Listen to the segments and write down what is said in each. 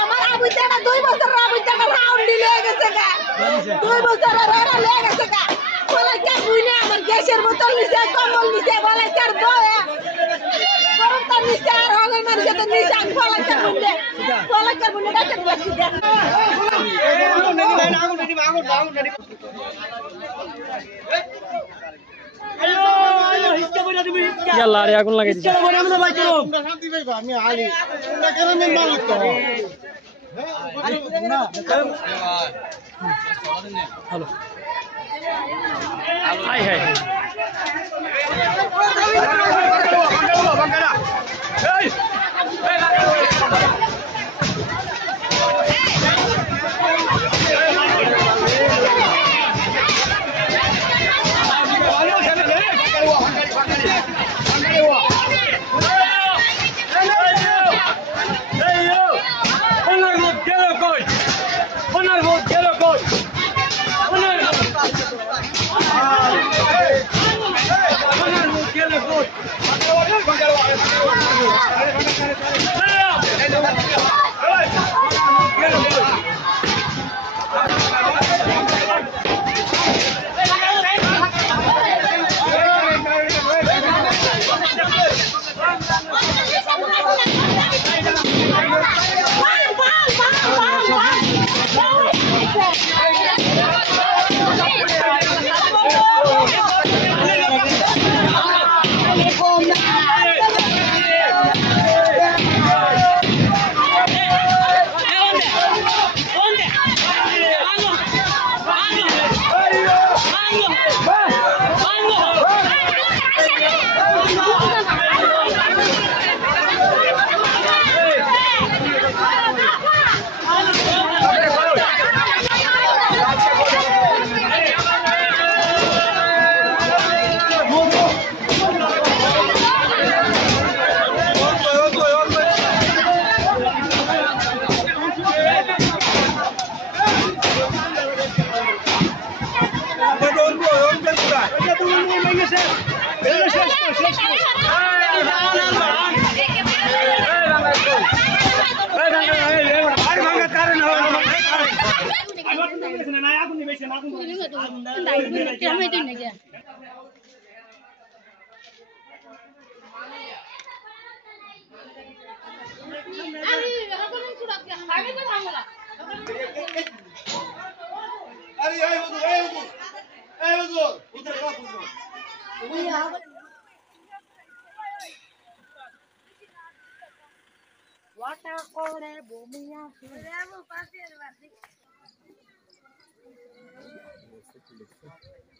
আমার আবু জানা 2 বছর আবু জানা রাউন্ডি লেগে গেছে গা 2 বছর রাউন্ডি লেগে গেছে গা বলে কে বুইনে আমার গ্যাসের বোতল নিছে কম্বল নিছে বলে কার দয়া গরম তার নিছে আর হলে মারি যেতে নিছে আমি বলে কার বুইনে ডাকে বসি দে ইয়াল্লা আরে আগুন লাগাই দিছে আমি আলি কেন মালিক তো হ্যালো হাই হাই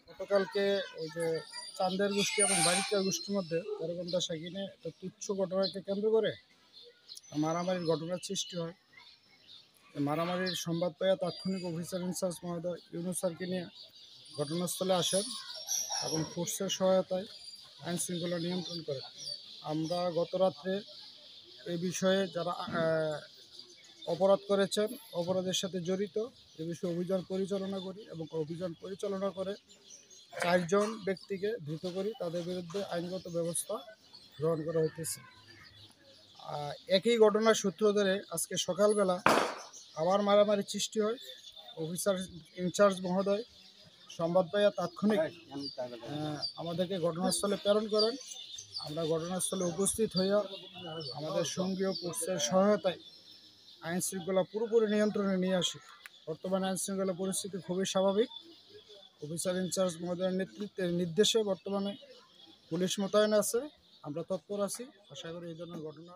গতকালকে ওই যে চান্দের গোষ্ঠী এবং বাড়িকার গোষ্ঠীর মধ্যে তেরোগন্ধা সাকিনে একটা তুচ্ছ ঘটনাকে কেন্দ্র করে মারামারির ঘটনার সৃষ্টি হয়। মারামারির সংবাদ পেয়ে তাৎক্ষণিক অফিসার ইনচার্জ মহোদয় ইউনুস স্যারকে নিয়ে ঘটনাস্থলে আসেন এবং ফোর্সের সহায়তায় আইন শৃঙ্খলা নিয়ন্ত্রণ করেন। আমরা গত রাত্রে এই বিষয়ে যারা অপরাধ করেছেন, অপরাধের সাথে জড়িত এ বিষয়ে অভিযান পরিচালনা করি এবং অভিযান পরিচালনা করে 4 জন ব্যক্তিকে ধৃত করি, তাদের বিরুদ্ধে আইনগত ব্যবস্থা গ্রহণ করা হইতেছে। একই ঘটনার সূত্র ধরে আজকে সকালবেলা আবার মারামারি সৃষ্টি হয়। অফিসার ইনচার্জ মহোদয় সংবাদ পাইয়া তাৎক্ষণিক আমাদেরকে ঘটনাস্থলে প্রেরণ করেন। আমরা ঘটনাস্থলে উপস্থিত হইয়া আমাদের সঙ্গীয় ফোর্সের সহায়তায় আইন শৃঙ্খলা পুরোপুরি নিয়ন্ত্রণে নিয়ে আসি। বর্তমানে আইন শৃঙ্খলা পরিস্থিতি খুবই স্বাভাবিক। অফিসার ইনচার্জ মহোদয়ের নেতৃত্বে নির্দেশে বর্তমানে পুলিশ মোতায়েন আছে, আমরা তৎপর আছি। আশা করি এই ধরনের ঘটনা